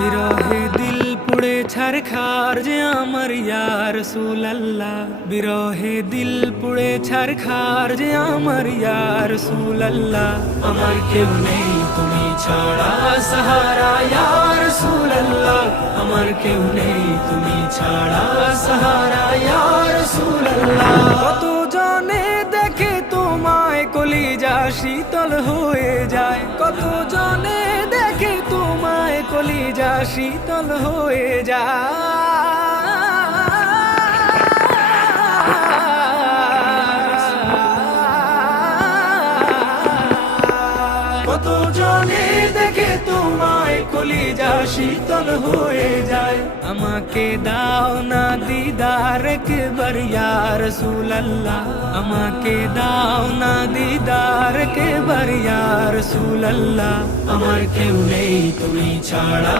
বিরহে দিল পুড়ে ছারখার যে আমার ইয়া রাসূলুল্লাহ, বিরহে দিল পুড়ে ছারখার যে আমার ইয়া রাসূলুল্লাহ। আমার কেউ নেই তুমি ছাড়া সাহারা ইয়া রাসূলুল্লাহ, আমার কেউ নেই তুমি ছাড়া সাহারা ইয়া রাসূলুল্লাহ। কত জনে দেখে তোমায় কলিজা শীতল হয়ে যায়, কত জনে দেখে তোমায় কলিজা শীতল হয়ে যায়, কত জনে দেখে তোমায় কলিজা শীতল হয়ে যায়। আমাকে দাও না দিদার একবার ইয়া রাসূলুল্লাহ, আমাকে দাও না দিদার একবার ইয়া রাসূলুল্লাহ। আমার কেউ নেই তুমি ছাড়া